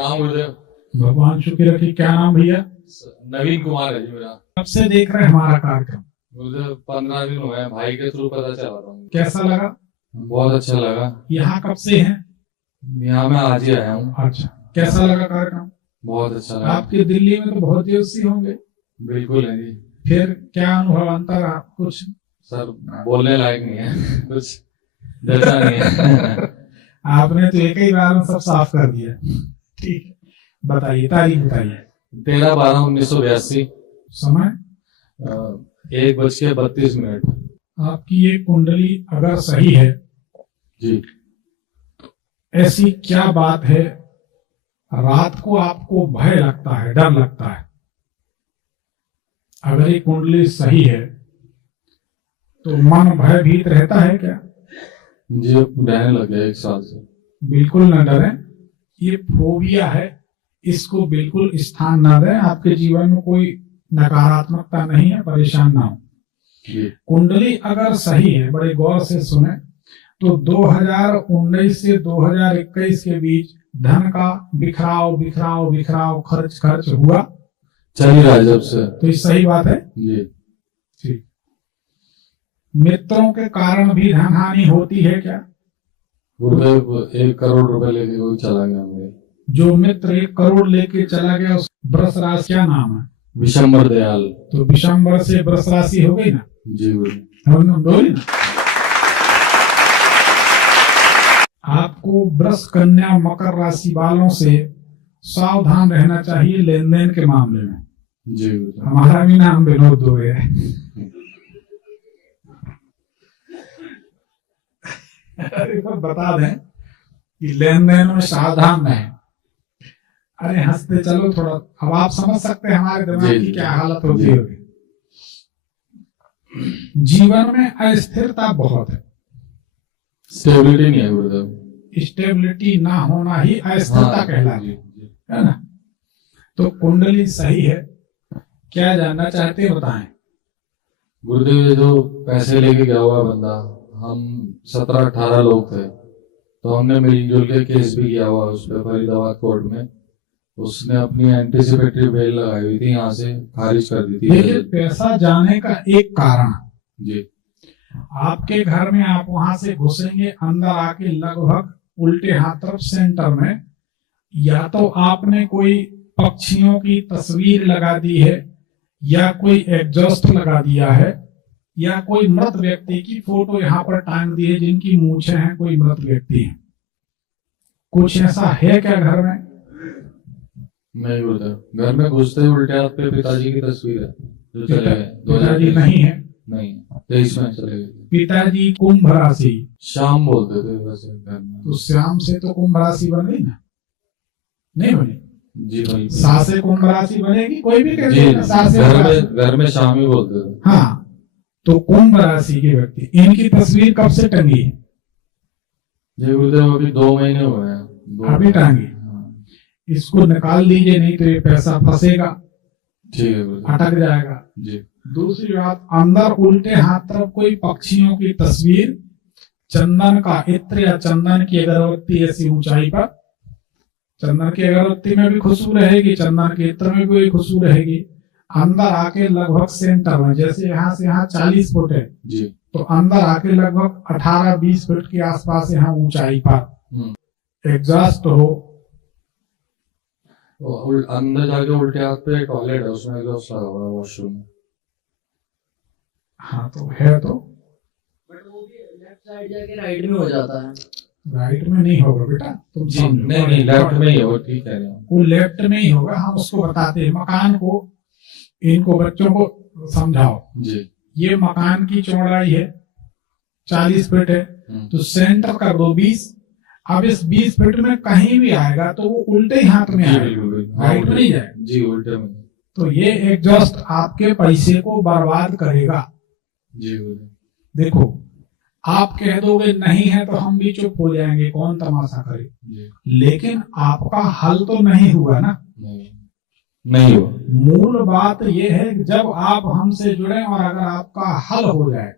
प्रणाम गुरुदेव। भगवान शुक्र रखी। क्या नाम भैया? नवीन कुमार है जी मेरा। कब से देख रहे हैं हमारा कार्यक्रम? गुरुदेव 15 दिन हुए हैं, भाई के थ्रू पता चला था। कैसा लगा? बहुत अच्छा लगा। यहाँ कब से हैं? यहाँ मैं आज ही आया हूँ। अच्छा, कैसा लगा कार्यक्रम? बहुत अच्छा लगा। आपके दिल्ली में तो बहुत ज्योतिषी होंगे। बिल्कुल है जी। फिर क्या अनुभव अंतर आप कुछ? सर बोलने लायक नहीं है, कुछ जैसा नहीं है। आपने तो एक ही बार में सब साफ कर दिया। ठीक है, बताइए, तारीख बताइए। 13/12/1982 समय 1:32। आपकी ये कुंडली अगर सही है जी। ऐसी क्या बात है रात को आपको भय लगता है, डर लगता है? अगर ये कुंडली सही है तो मन भयभीत रहता है क्या? जी रहने लग गया 1 साल से। बिल्कुल न डरें, ये फोबिया है, इसको बिल्कुल स्थान न दें। आपके जीवन में कोई नकारात्मकता नहीं है, परेशान ना हो। कुंडली अगर सही है, बड़े गौर से सुने, तो 2019 से 2021 के बीच धन का बिखराव बिखराव बिखराव, खर्च खर्च हुआ, चल ही रहा है जब से। तो ये सही बात है जी। ठीक। मित्रों के कारण भी धन हानि होती है क्या? गुरुदेव 1 करोड़ रुपए लेके कोई चला गया मेरे। जो मित्र 1 करोड़ लेके चला गया, उस वृष राशि क्या नाम है? विशंबर दयाल। तो विशंबर से वृष राशि हो गई ना? जी गुरुदेव। बोली ना। आपको वृष, कन्या, मकर राशि वालों से सावधान रहना चाहिए लेन देन के मामले में। जी गुरुदेव। हमारा भी नाम विनोद दुबे है। अरे पर बता दें कि लेन देन में सावधान रहें। अरे हंसते चलो थोड़ा, अब आप समझ सकते हैं हमारे दिमाग की क्या हालत होती होगी। जीवन में अस्थिरता बहुत है, स्टेबिलिटी नहीं है गुरुदेव। स्टेबिलिटी ना होना ही अस्थिरता कहलाती है ना? तो कुंडली सही है, क्या जानना चाहते हैं बताएं। गुरुदेव ये जो पैसे लेके गया हुआ बंदा, हम 17-18 लोग थे, तो हमने मिलजुल के केस भी किया हुआ उस पर फरीदाबाद कोर्ट में। उसने अपनी एंटीसिपेटरी बेल लगाई हुई थी, यहाँ से खारिज कर दी थी। देखिए, पैसा जाने का एक कारण जी, आपके घर में आप वहां से घुसेंगे, अंदर आके लगभग उल्टे हाथ तरफ सेंटर में या तो आपने कोई पक्षियों की तस्वीर लगा दी है, या कोई एग्जॉस्ट लगा दिया है, या कोई मृत व्यक्ति की फोटो यहाँ पर टांग दी है जिनकी मूछें हैं, कोई मृत व्यक्ति है। कुछ ऐसा है क्या घर में? नहीं गुरुदेव, घर में घुसते उल्टे हाथ पे पिताजी की तस्वीर है जो चले गए। पिताजी नहीं है? नहीं, 23 में चले गए। पिताजी कुंभ राशि, श्याम बोलते थे वैसे घर में। तो श्याम से तो कुंभ राशि बन गई ना? नहीं बनी? जी भाई। सासे कुंभ राशि बनेगी, कोई भी जी, घर में श्याम ही बोलते थे। हाँ, तो कुंभ राशि के व्यक्ति, इनकी तस्वीर कब से टंगी है? जी गुरुदेव अभी 2 महीने हुए हैं। अभी टांगी। इसको निकाल दीजिए, नहीं तो ये पैसा फंसेगा, ठीक है गुरुदेव, अटक जाएगा। जी। दूसरी बात, अंदर उल्टे हाथ तरफ कोई पक्षियों की तस्वीर, चंदन का इत्र या चंदन की अगरबत्ती ऐसी ऊंचाई पर, चंदन की अगरबत्ती में भी खुशबू रहेगी, चंदन के इत्र में भी खुशबू रहेगी। अंदर आके लगभग सेंटर में, जैसे यहाँ से यहाँ 40 फुट है जी, तो अंदर आके लगभग 18-20 फुट के आसपास यहाँ ऊंचाई पर एग्जॉस्ट हो। अंदर जाके उल्टे हाथ पे टॉयलेट है, उसमें एग्जॉस्ट लगा हुआ है वॉशरूम में। हाँ तो है, तो बट वो भी लेफ्ट साइड जाके राइट में हो जाता है। राइट में नहीं होगा बेटा, तुम समझो। नहीं लेफ्ट में ही होगा, ठीक है। वो लेफ्ट में ही होगा, हम उसको बताते हैं। मकान को, इनको बच्चों को समझाओ जी। ये मकान की चौड़ाई है 40 फीट है, तो सेंटर कर दो 20। अब इस 20 फीट में कहीं भी आएगा तो वो उल्टे ही हाथ में आएगा, राइट में नहीं जाएगा। जी उल्टे में। तो ये एग्जॉस्ट आपके पैसे को बर्बाद करेगा। जी देखो, आप कह दोगे नहीं है तो हम भी चुप हो जाएंगे, कौन तमाशा करे, लेकिन आपका हल तो नहीं हुआ ना? नहीं हुआ। मूल बात यह है कि जब आप हमसे जुड़े और अगर आपका हल हो जाए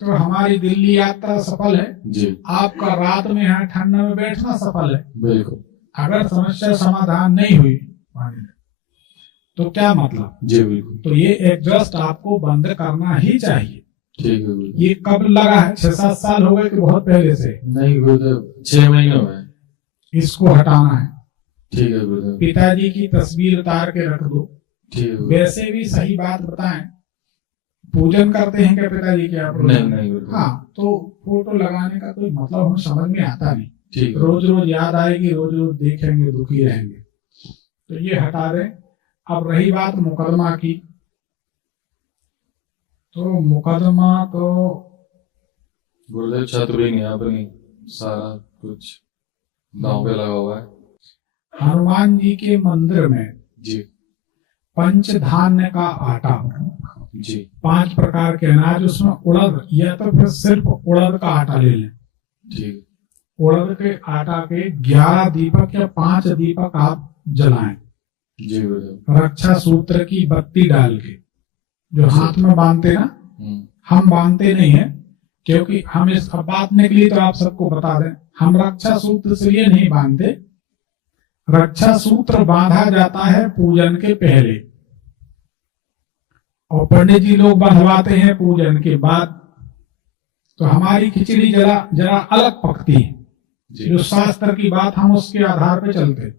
तो हमारी दिल्ली यात्रा सफल है जी। आपका रात में यहाँ ठंड में बैठना सफल है। बिल्कुल। अगर समस्या समाधान नहीं हुई पानी में, तो क्या मतलब? जी बिल्कुल। तो ये एग्जॉस्ट आपको बंद करना ही चाहिए। ठीक है गुरुदेव। ये कब लगा है? 6-7 साल हो गए कि बहुत पहले से? नहीं गुरुदेव, 6 महीने हुए। इसको हटाना है। ठीक है गुरुदेव। पिताजी की तस्वीर उतार के रख दो। ठीक है गुरुदेव। वैसे भी सही बात बताएं, पूजन करते हैं क्या पिताजी के आप? नहीं गुरुदेव। हाँ, तो फोटो लगाने का कोई मतलब हमें समझ में आता नहीं। ठीक है। रोज रोज याद आएगी, रोज रोज देखेंगे, दुखी रहेंगे। तो ये हटा दें। अब रही बात मुकदमा की, तो मुकदमा तो गुरुदेव छत भी नहीं है अपनी, सारा कुछ दांव पे लगा हुआ है। हनुमान जी के मंदिर में जी पंचधान्य का आटा, जी 5 प्रकार के अनाज, उसमें उड़द या तो फिर सिर्फ उड़द का आटा ले लें। ठीक। उड़द के आटा के 11 दीपक या 5 दीपक आप जलाएं। जी गुरुदेव। रक्षा सूत्र की बत्ती डाल के, जो हाथ में बांधते ना, हम्म। हम बांधते नहीं है, क्योंकि हम इस अब बात निकली तो आप सबको बता दें, हम रक्षा सूत्र इसलिए नहीं बांधते। रक्षा सूत्र बांधा जाता है पूजन के पहले, और पंडित जी लोग बंधवाते हैं पूजन के बाद। तो हमारी खिचड़ी जरा अलग पकती है। जी जो शास्त्र की बात, हम उसके आधार पे चलते।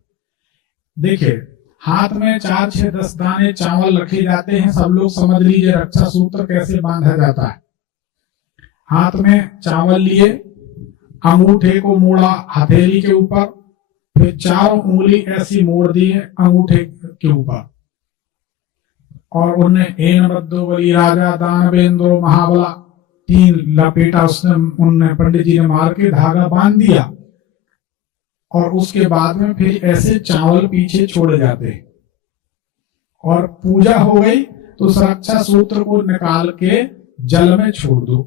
देखिए, हाथ में 4-6-10 दाने चावल रखे जाते हैं। सब लोग समझ लीजिए रक्षा सूत्र कैसे बांधा जाता है। हाथ में चावल लिए, अंगूठे को मोड़ा हथेली के ऊपर, फिर 4 उंगली ऐसी मोड़ दी है अंगूठे के ऊपर, और उनने एन बद्दो बली राजा दानवेंद्रो महाबला 3 लपेटा उसने, उनने पंडित जी ने मार के धागा बांध दिया। और उसके बाद में फिर ऐसे चावल पीछे छोड़े जाते हैं, और पूजा हो गई तो उस रक्षा सूत्र को निकाल के जल में छोड़ दो।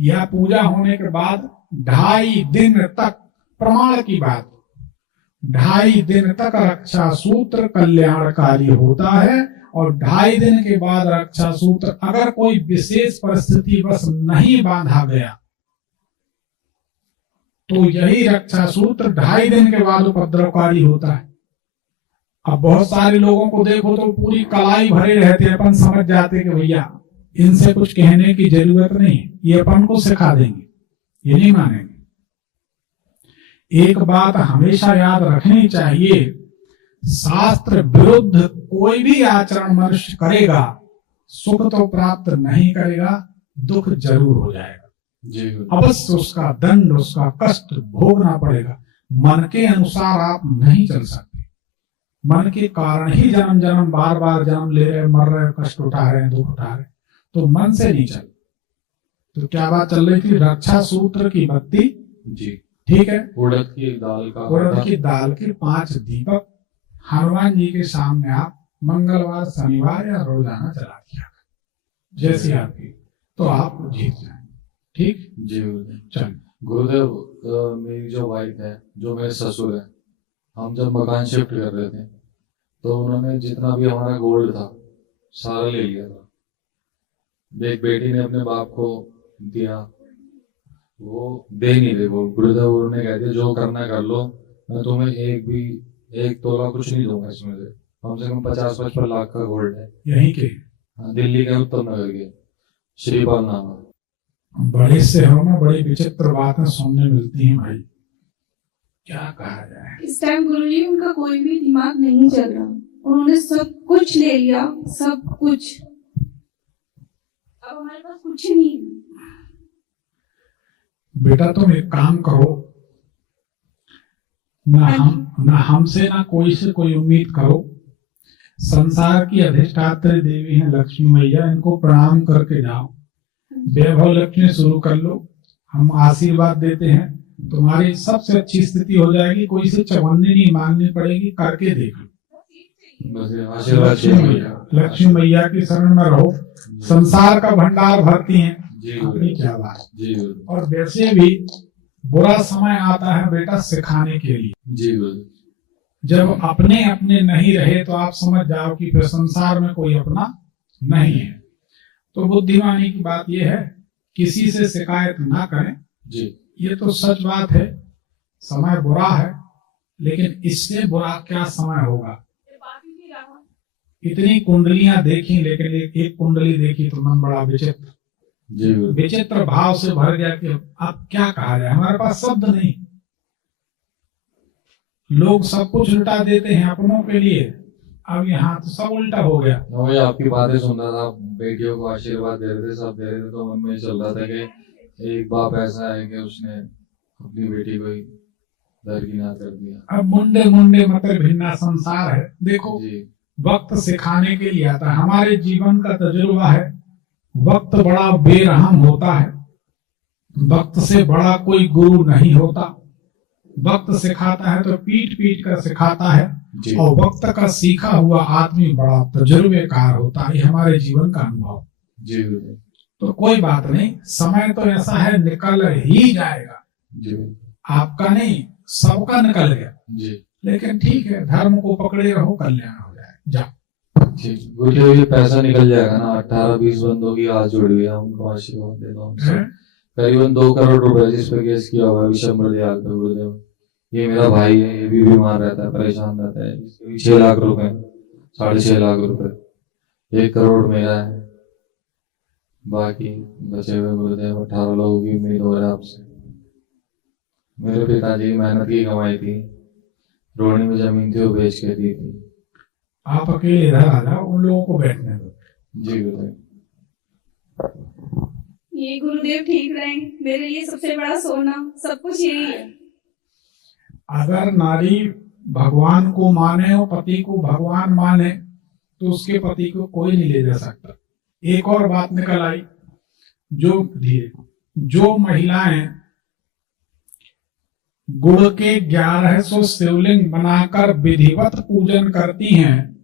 या पूजा होने के बाद 2.5 दिन तक, प्रमाण की बात, 2.5 दिन तक रक्षा सूत्र कल्याणकारी होता है। और 2.5 दिन के बाद रक्षा सूत्र अगर कोई विशेष परिस्थिति बस नहीं बांधा गया, तो यही रक्षा सूत्र 2.5 दिन के बाद उपद्रवकारी होता है। अब बहुत सारे लोगों को देखो तो पूरी कलाई भरे रहते हैं, अपन समझ जाते कि भैया इनसे कुछ कहने की जरूरत नहीं, ये अपन को सिखा देंगे, ये नहीं मानेंगे। एक बात हमेशा याद रखनी चाहिए, शास्त्र विरुद्ध कोई भी आचरण मनुष्य करेगा, सुख तो प्राप्त नहीं करेगा, दुख जरूर हो जाएगा। जी अवश्य उसका दंड, उसका कष्ट भोगना पड़ेगा। मन के अनुसार आप नहीं चल सकते। मन के कारण ही जन्म जन्म बार बार जन्म ले रहे, मर रहे, कष्ट उठा रहे हैं, दुख उठा रहे, तो मन से नहीं चल। तो क्या बात चल रही थी? रक्षा सूत्र की बत्ती। जी ठीक है। उड़द की दाल का उड़द की दाल के 5 दीपक हनुमान जी के सामने आप मंगलवार, शनिवार या रोजाना जला दिया, जैसी आपकी, तो आप जीत जाएंगे। ठीक। जी गुरुदेव। चल गुरुदेव, मेरी जो वाइफ है, जो मेरे ससुर है, हम जब मकान शिफ्ट कर रहे थे तो उन्होंने जितना भी हमारा गोल्ड था सारा ले लिया था। एक बेटी ने अपने बाप को दिया, वो दे नहीं रहे। वो गुरुदेव उन्होंने कह दिया जो करना कर लो, मैं तुम्हें एक तोला कुछ नहीं दूंगा, इसमें से कम 50-55 लाख का गोल्ड है। यही के दिल्ली के उत्तम नगर के श्रीपाल नाम है। बड़े शहरों में बड़ी विचित्र बातें सुनने मिलती हैं भाई, क्या कहा जाए। इस टाइम गुरुजी उनका कोई भी दिमाग नहीं चल रहा, उन्होंने सब कुछ ले लिया, सब कुछ। अब हमारे पास कुछ नहीं। बेटा तुम एक काम करो, ना हमसे ना कोई से कोई उम्मीद करो। संसार की अधिष्ठात्री देवी है लक्ष्मी मैया, इनको प्रणाम करके जाओ, वैभव लक्ष्मी शुरू कर लो। हम आशीर्वाद देते हैं, तुम्हारी सबसे अच्छी स्थिति हो जाएगी। कोई से चवन्नी नहीं मांगनी पड़ेगी, करके देख लो। आशीर्वाद लक्ष्मी मैया की शरण में रहो, संसार का भंडार भरती हैं। जी अपनी क्या बात। जी और वैसे भी बुरा समय आता है बेटा सिखाने के लिए। जी जब अपने अपने नहीं रहे तो आप समझ जाओ कि फिर संसार में कोई अपना नहीं है। तो बुद्धिमानी की बात यह है, किसी से शिकायत ना करें। जी ये तो सच बात है, समय बुरा है, लेकिन इससे बुरा क्या समय होगा। इतनी कुंडलियां देखी, लेकिन एक कुंडली देखी तो मन बड़ा विचित्र जी गुरुदेव। विचित्र भाव से भर गया कि अब क्या कहा जाए, हमारे पास शब्द नहीं। लोग सब कुछ लुटा देते हैं अपनों के लिए, अब यहाँ तो सब उल्टा हो गया। मैं आपकी बातें सुन रहा था, बेटियों को आशीर्वाद दे रहे थे, सब दे रहे थे, तो मन में चल रहा था कि एक बाप ऐसा है कि उसने अपनी बेटी को ही दरकिनार कर दिया। अब मुंडे मुंडे मतलब भिन्ना संसार है। देखो जी वक्त सिखाने के लिए आता है, हमारे जीवन का तजुर्बा है। वक्त बड़ा बेरहम होता है, वक्त से बड़ा कोई गुरु नहीं होता। वक्त सिखाता है तो पीट पीट कर सिखाता है, जी और वक्त का सीखा हुआ आदमी बड़ा तजुर्बेकार होता है। ये हमारे जीवन का अनुभव। जी गुरुदेव। तो कोई बात नहीं, समय तो ऐसा है निकल ही जाएगा, जी आपका नहीं सबका निकल गया। जी लेकिन ठीक है, धर्म को पकड़े रहो, कल्याण हो जाए। जा ठीक गुरुदेव, ये पैसा निकल जाएगा ना। 18-20 बंदों की आज जुड़ी हुई है, उनको आशीर्वाद देता हूँ। हैं? करीबन 2 करोड़ रुपए जिस पे केस किया हुआ है विशंबर दयाल पे गुरुदेव। ये मेरा भाई है, ये भी बीमार रहता है, परेशान रहता है। इसके भी 6 लाख रुपए, 6.5 लाख रुपए, 1 करोड़ मेरा है, बाकी बचे हुए गुरुदेव 18 लोगों की उम्मीद हो रहा है आपसे। मेरे पिताजी की मेहनत की कमाई थी, रोहिणी में जमीन थी, वो बेच के दी थी। आप अकेले इधर आ जाओ, उन लोगों को बैठने दो। जी गुरुदेव। ये गुरुदेव ठीक रहे, मेरे लिए सबसे बड़ा सोना सब कुछ यही है। अगर नारी भगवान को माने और पति को भगवान माने तो उसके पति को कोई नहीं ले जा सकता। एक और बात निकल आई, जो महिलाएं गुड़ के 1100 शिवलिंग बनाकर विधिवत पूजन करती हैं,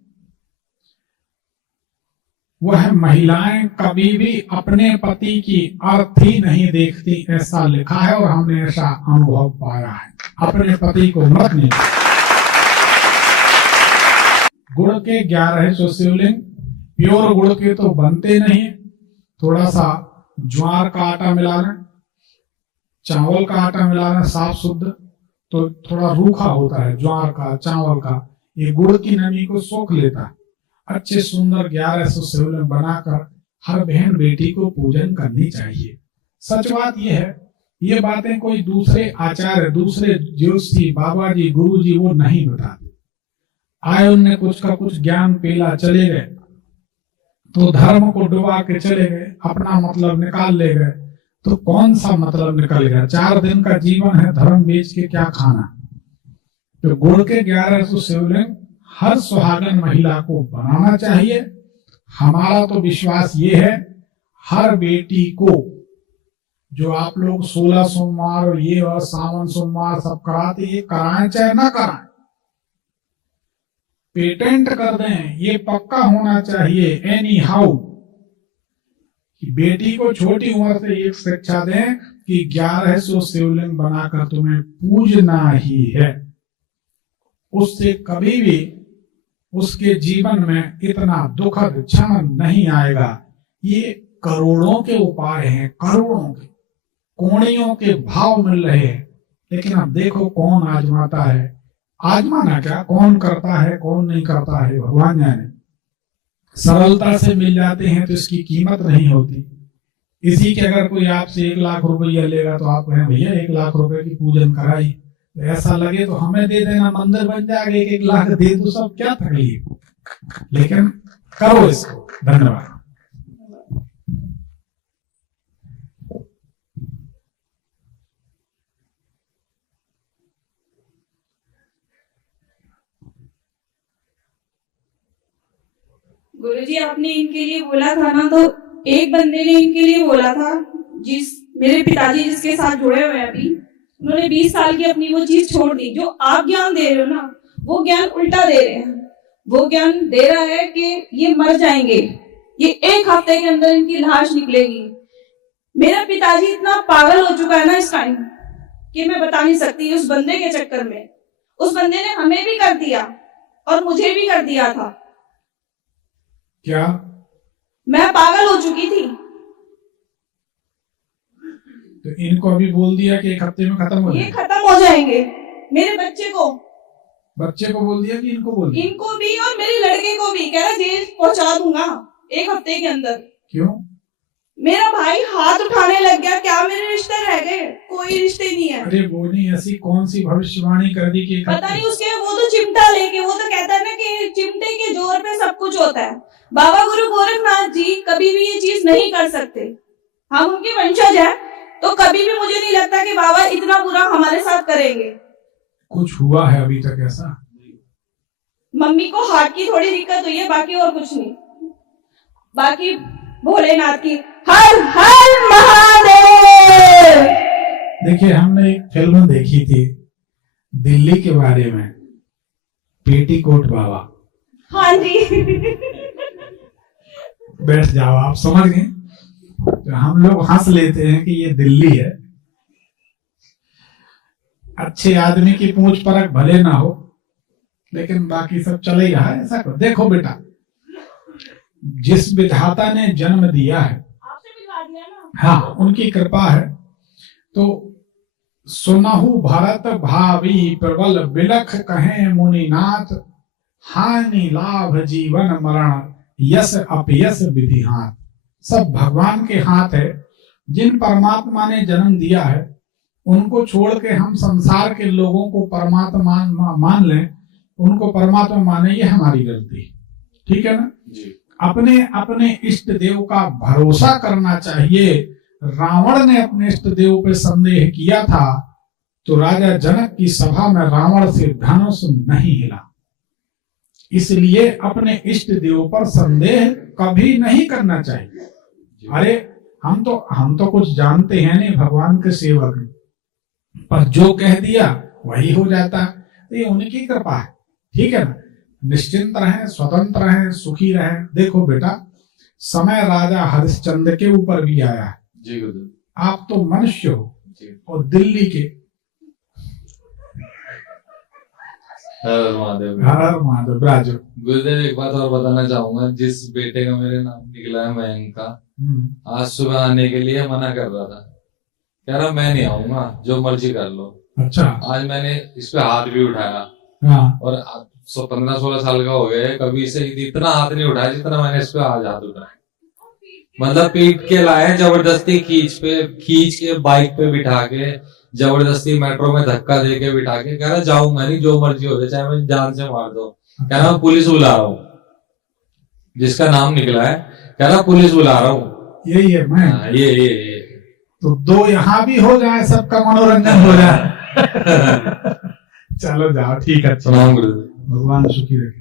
वह महिलाएं कभी भी अपने पति की अर्थ ही नहीं देखती, ऐसा लिखा है और हमने ऐसा अनुभव पाया है। अपने पति को मत नहीं। गुड़ के 1100 शिवलिंग प्योर गुड़ के तो बनते नहीं, थोड़ा सा ज्वार का आटा मिला लें, चावल का आटा मिला लें साफ शुद्ध, तो थोड़ा रूखा होता है ज्वार का चावल का, ये गुड़ की नमी को सोख लेता है। अच्छे सुंदर 1100 शिवलिंग बनाकर हर बहन बेटी को पूजन करनी चाहिए। सच बात यह है, ये बातें कोई दूसरे आचार्य, दूसरे ज्योतिषी, बाबा जी, गुरु जी वो नहीं बताते। आए उनने कुछ का कुछ ज्ञान पेला, चले गए तो धर्म को डुबा के चले गए, अपना मतलब निकाल ले गए। तो कौन सा मतलब निकल गया? 4 दिन का जीवन है, धर्म बेच के क्या खाना। तो गुड़ के 1100 शिवलिंग हर सुहागन महिला को बनाना चाहिए। हमारा तो विश्वास ये है, हर बेटी को, जो आप लोग 16 सोमवार और ये और सावन सोमवार सब कराते, ये कराएं चाहे ना कराएं, पेटेंट कर दें, ये पक्का होना चाहिए एनी हाउ, कि बेटी को छोटी उम्र से एक शिक्षा दें कि 1100 शिवलिंग बनाकर तुम्हें पूजना ही है। उससे कभी भी उसके जीवन में इतना दुखद क्षण नहीं आएगा। ये करोड़ों के उपाय हैं, करोड़ों के, कोड़ियों के भाव मिल रहे हैं, लेकिन अब देखो कौन आजमाता है। आजमाना क्या, कौन करता है कौन नहीं करता है भगवान जाने। सरलता से मिल जाते हैं तो इसकी कीमत नहीं होती। इसी के अगर कोई आपसे 1 लाख रुपया लेगा तो आप कहें भैया 1 लाख रुपए की पूजन कराई, तो ऐसा लगे तो हमें दे देना, मंदिर बन जाएगा, 1 लाख दे दो, सब क्या तकलीफ। लेकिन करो इसको। धन्यवाद। गुरुजी आपने इनके लिए बोला था ना, तो एक बंदे ने इनके लिए बोला था, मेरे पिताजी जिसके साथ जुड़े हुए हैं अभी, उन्होंने 20 साल की अपनी वो चीज छोड़ दी। जो आप ज्ञान दे रहे हो ना, वो ज्ञान उल्टा दे रहे हैं। वो ज्ञान दे रहा है कि ये मर जाएंगे, ये 1 हफ्ते के अंदर इनकी लाश निकलेगी। मेरा पिताजी इतना पागल हो चुका है ना इस टाइम कि मैं बता नहीं सकती। उस बंदे के चक्कर में, उस बंदे ने हमें भी कर दिया और मुझे भी कर दिया था। क्या मैं पागल हो चुकी थी। तो इनको अभी बोल दिया कि 1 हफ्ते में खत्म हो ये जाएगा। खत्म हो जाएंगे। मेरे बच्चे को बच्चे को बोल दिया कि इनको बोल दिया? इनको भी और मेरे लड़के को भी, कह रहा जेल पहुंचा दूंगा 1 हफ्ते के अंदर। क्यों? मेरा भाई हाथ उठाने लग गया, क्या मेरे रिश्ते रह गए? कोई रिश्ते नहीं है। अरे वो नहीं, ऐसी कौन सी भविष्यवाणी कर दी कि पता नहीं उसके, वो तो चिमटा लेके, वो तो कहता है ना कि चिमटे के जोर पे सब कुछ होता है। बाबा गुरु गोरखनाथ जी कभी भी ये चीज नहीं कर सकते। हम उनके वंशज हैं, तो कभी भी मुझे नहीं लगता कि बाबा इतना बुरा हमारे साथ करेंगे। कुछ हुआ है अभी तक ऐसा? मम्मी को हार्ट की थोड़ी दिक्कत हुई है, बाकी और कुछ नहीं। बाकी भोलेनाथ की हर हर महादेव। देखिए, हमने एक फिल्म देखी थी दिल्ली के बारे में, पेटीकोट बाबा। हाँ जी। बैठ जाओ, आप समझ गए। तो हम लोग हंस लेते हैं कि ये दिल्ली है। अच्छे आदमी की पूंछ परख भले ना हो, लेकिन बाकी सब चले ही रहा है। ऐसा करो, देखो बेटा, जिस विधाता ने जन्म दिया है, आपसे मिलवा दिया ना। हाँ, उनकी कृपा है। तो सुनहु भरत भावी प्रबल बिलख कहे मुनिनाथ, हानि लाभ जीवन मरण यश अपयश विधि हाथ। सब भगवान के हाथ है। जिन परमात्मा ने जन्म दिया है उनको छोड़ के हम संसार के लोगों को परमात्मा मान लें, उनको परमात्मा माने, ये हमारी गलती। ठीक है ना जी। अपने अपने इष्ट देव का भरोसा करना चाहिए। रावण ने अपने इष्ट देव पे संदेह किया था तो राजा जनक की सभा में रावण से धनुष नहीं हिला। इसलिए अपने इष्ट देव पर संदेह कभी नहीं करना चाहिए। अरे हम तो कुछ जानते हैं नहीं, भगवान के सेवक, पर जो कह दिया वही हो जाता है। तो ये उनकी कृपा है। ठीक है ना, निश्चिंत रहें, स्वतंत्र रहें, सुखी रहें। देखो बेटा, समय राजा हरिश्चंद्र के ऊपर भी आया है। जी गुरुदेव। आप तो मनुष्य हो जी। और दिल्ली के। हर महादेव। हर महादेव। राजू गुरुदेव, एक बात और बताना चाहूंगा। जिस बेटे का मेरे नाम निकला है मयंक का, आज सुबह आने के लिए मना कर रहा था, कह रहा मैं नहीं आऊंगा, जो मर्जी कर लो। अच्छा। आज मैंने इस पे हाथ भी उठाया, हाँ। और 15-16 साल का हो गया है, कभी से इतना हाथ नहीं उठाया जितना मैंने इस पे आज हाथ उठाया। मतलब पीट के लाए, जबरदस्ती खींच के बाइक पे बिठा के, जबरदस्ती मेट्रो में धक्का दे के बिठा के, कह रहा जाऊंगा नहीं, जो मर्जी हो जाए, चाहे मैं जान से मार दो। कह रहा पुलिस बुला रहा हूँ, जिसका नाम निकला है, कह रहा पुलिस बुला रहा हूँ। यही है मैं। हाँ, ये तो 2 यहाँ भी हो जाए, सबका मनोरंजन हो जाए। चलो जाओ, ठीक है। प्रणाम गुरुदेव। भगवान सुखी रखे।